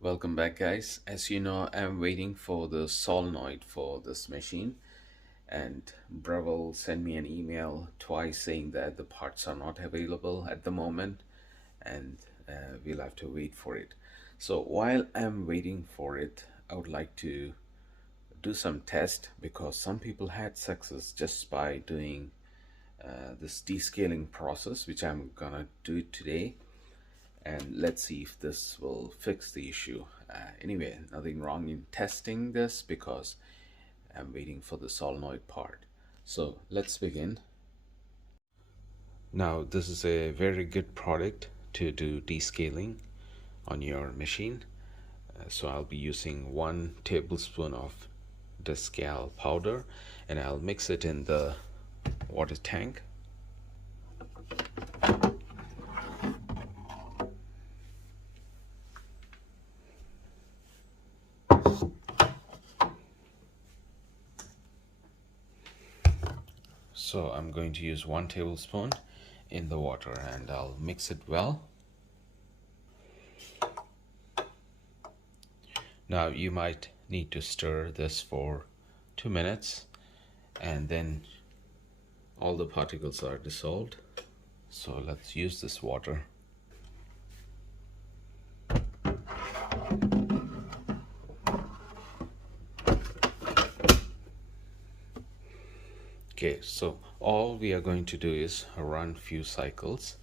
Welcome back, guys. As you know, I'm waiting for the solenoid for this machine, and Breville sent me an email twice saying that the parts are not available at the moment, and we'll have to wait for it. So while I'm waiting for it, I would like to do some test because some people had success just by doing this descaling process, which I'm gonna do today, and let's see if this will fix the issue. Anyway, nothing wrong in testing this because I'm waiting for the solenoid part. So let's begin. Now this is a very good product to do descaling on your machine. So I'll be using 1 tablespoon of DESCALE powder, and I'll mix it in the water tank. So I'm going to use 1 tablespoon in the water, and I'll mix it well. Now you might need to stir this for 2 minutes, and then all the particles are dissolved. So let's use this water. Okay, so all we are going to do is run few cycles.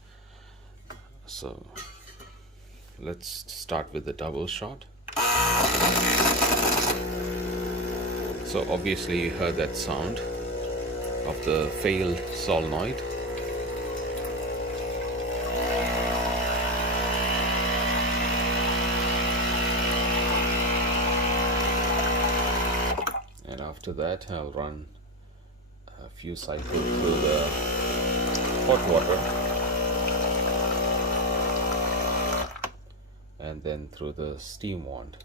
So let's start with the double shot. So obviously you heard that sound of the failed solenoid. And after that I'll run a few cycles through the hot water and then through the steam wand.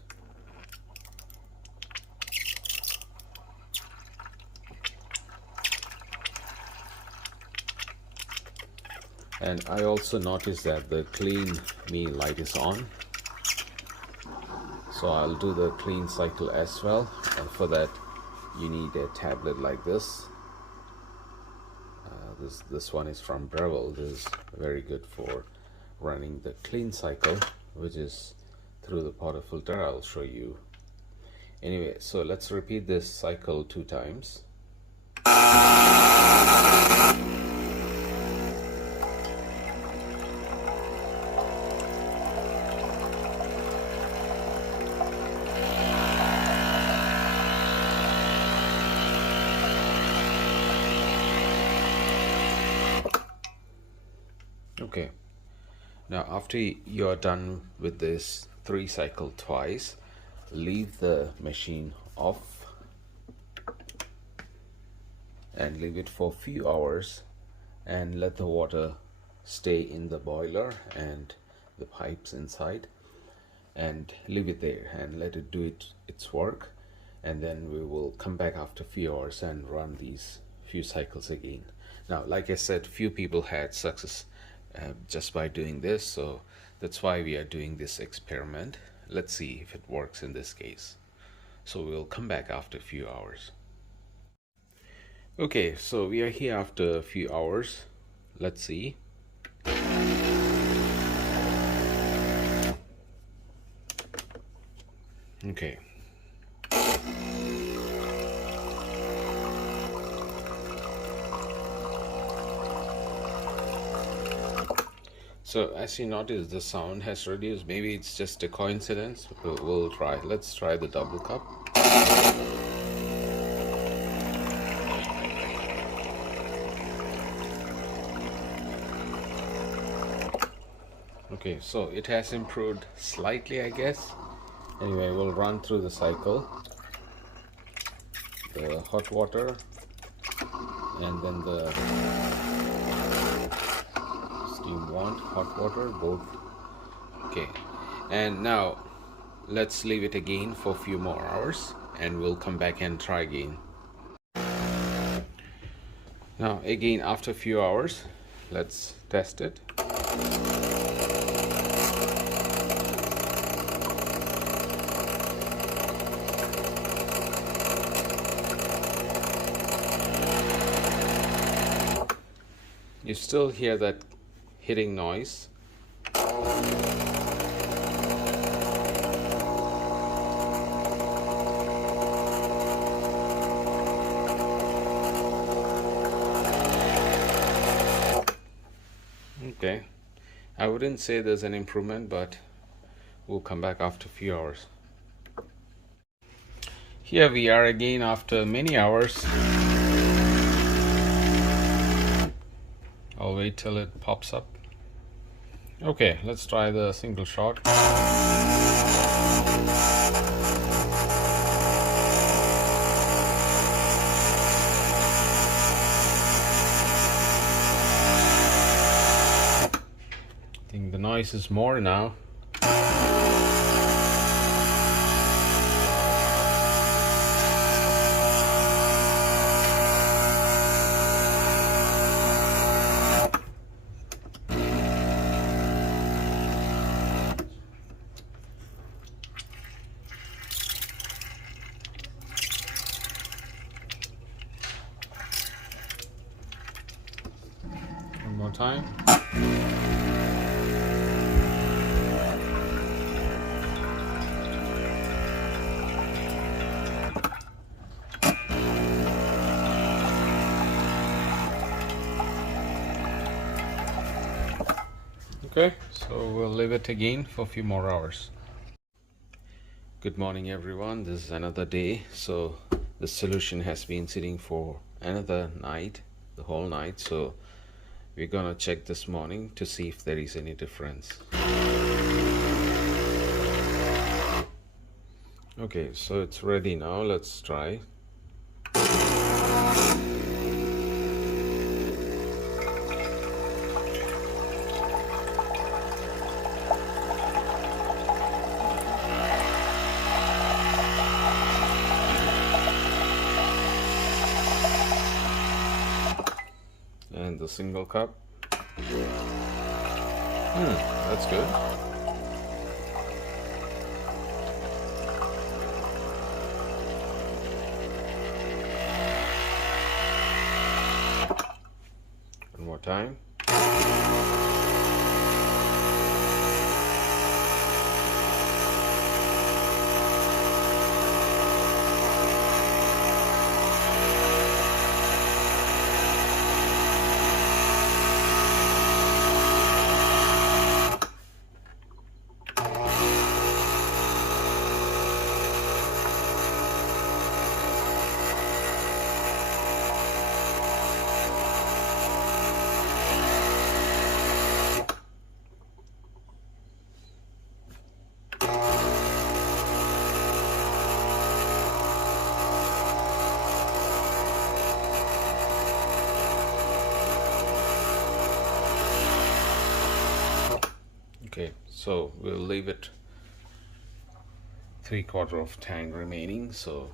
And I also noticed that the clean me light is on, so I'll do the clean cycle as well, and for that you need a tablet like this. This one is from Breville. This is very good for running the clean cycle, which is through the portafilter. I'll show you. Anyway, so let's repeat this cycle 2 times. Okay, now after you're done with this 3 cycle twice, leave the machine off and leave it for a few hours, and let the water stay in the boiler and the pipes inside, and leave it there and let it do its work, and then we will come back after a few hours and run these few cycles again. Now, like I said, few people had success just by doing this, so that's why we are doing this experiment. Let's see if it works in this case. So we'll come back after a few hours. Okay, so we are here after a few hours. Let's see. Okay. So as you notice, the sound has reduced. Maybe it's just a coincidence. We'll try. Let's try the double cup. Okay, so it has improved slightly, I guess. Anyway, we'll run through the cycle. The hot water and then the steam wand, hot water, both. Okay, and now let's leave it again for a few more hours and we'll come back and try again. Now again, after a few hours, let's test it. You still hear that hitting noise. Okay, I wouldn't say there's an improvement, but we'll come back after a few hours. Here we are again after many hours. I'll wait till it pops up. Okay, let's try the single shot. I think the noise is more now. One more time. Okay, so we'll leave it again for a few more hours. Good morning everyone, this is another day. So the solution has been sitting for another night, the whole night. So we're gonna check this morning to see if there is any difference. Okay, so it's ready now, let's try. And the single cup. That's good. One more time. Okay, so we'll leave it 3/4 of tank remaining, so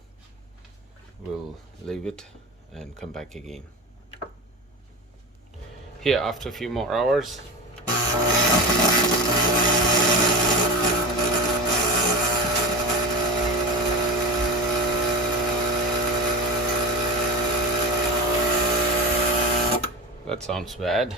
we'll leave it and come back again. Here after a few more hours. That sounds bad.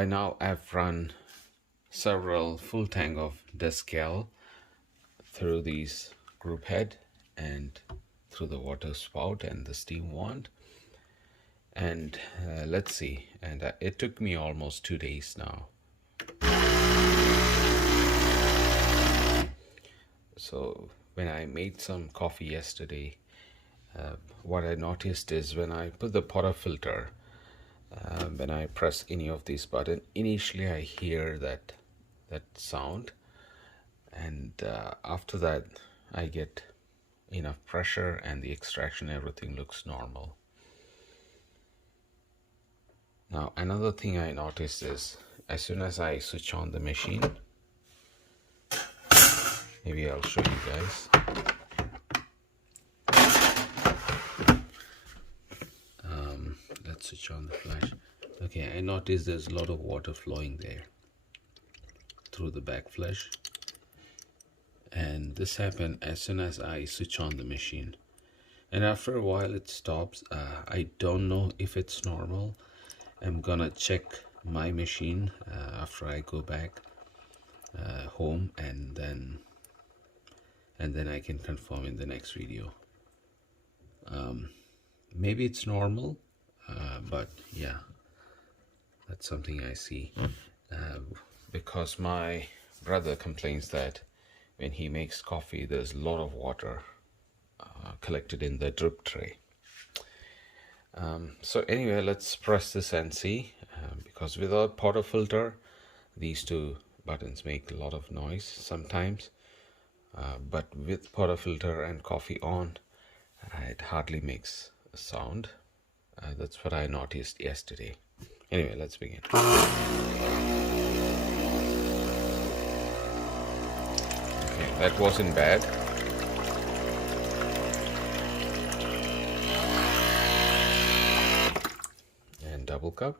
by now I've run several full tank of DESCALE through these group head and through the water spout and the steam wand, and let's see, and it took me almost 2 days now. So when I made some coffee yesterday, what I noticed is when I put the portafilter, when I press any of these buttons, initially I hear that sound, and after that I get enough pressure and the extraction, everything looks normal. Now another thing I noticed is as soon as I switch on the machine, maybe I'll show you guys. Let's switch on the flash. Okay, I noticed there's a lot of water flowing there through the back flash, and this happened as soon as I switch on the machine, and after a while it stops. I don't know if it's normal. I'm gonna check my machine after I go back home, and then I can confirm in the next video. Maybe it's normal, but yeah, that's something I see. Because my brother complains that when he makes coffee there's a lot of water collected in the drip tray. So anyway, let's press this and see, because without portafilter these two buttons make a lot of noise sometimes, but with portafilter and coffee on, it hardly makes a sound. That's what I noticed yesterday. Anyway, let's begin. Okay, that wasn't bad. And double cup.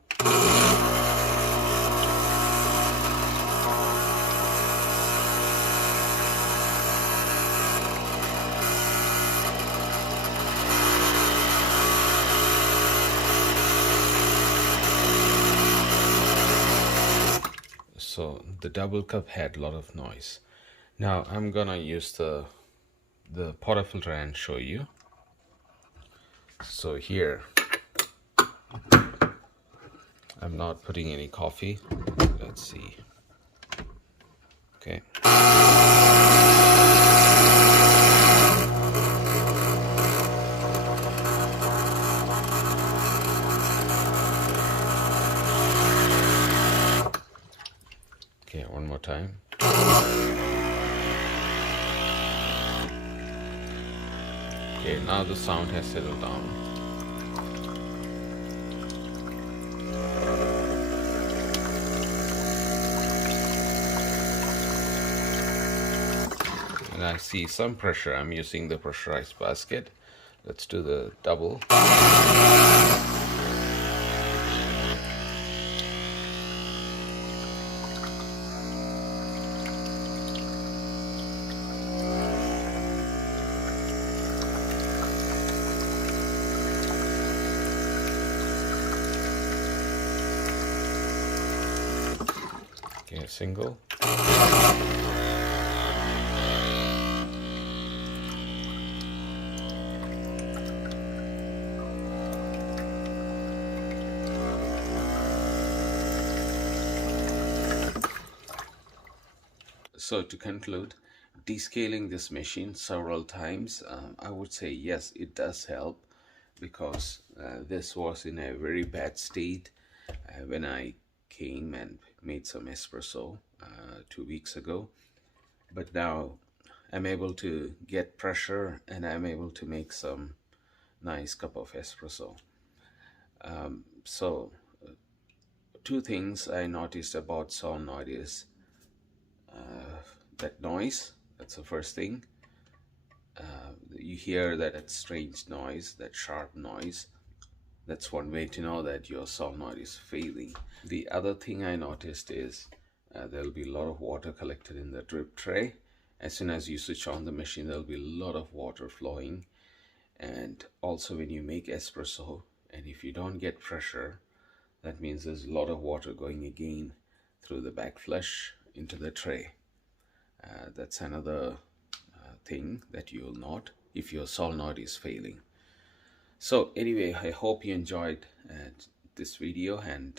So the double cup had a lot of noise. Now I'm gonna use the portafilter and show you. So here I'm not putting any coffee. Let's see. Okay. Okay, one more time. Okay, now the sound has settled down. And I see some pressure. I'm using the pressurized basket. Let's do the double. Okay, single. So to conclude, descaling this machine several times, I would say yes, it does help, because this was in a very bad state when I came and made some espresso 2 weeks ago. But now I'm able to get pressure and I'm able to make some nice cup of espresso. So two things I noticed about Solenoid is that noise. That's the first thing. You hear that strange noise, that sharp noise. That's one way to know that your solenoid is failing. The other thing I noticed is there'll be a lot of water collected in the drip tray. As soon as you switch on the machine, there'll be a lot of water flowing. And also when you make espresso, and if you don't get pressure, That means there's a lot of water going again through the back flush into the tray. That's another thing that you will note if your solenoid is failing. So anyway, I hope you enjoyed this video, and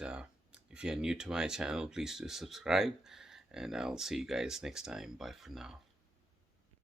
if you're new to my channel, please do subscribe, and I'll see you guys next time. Bye for now.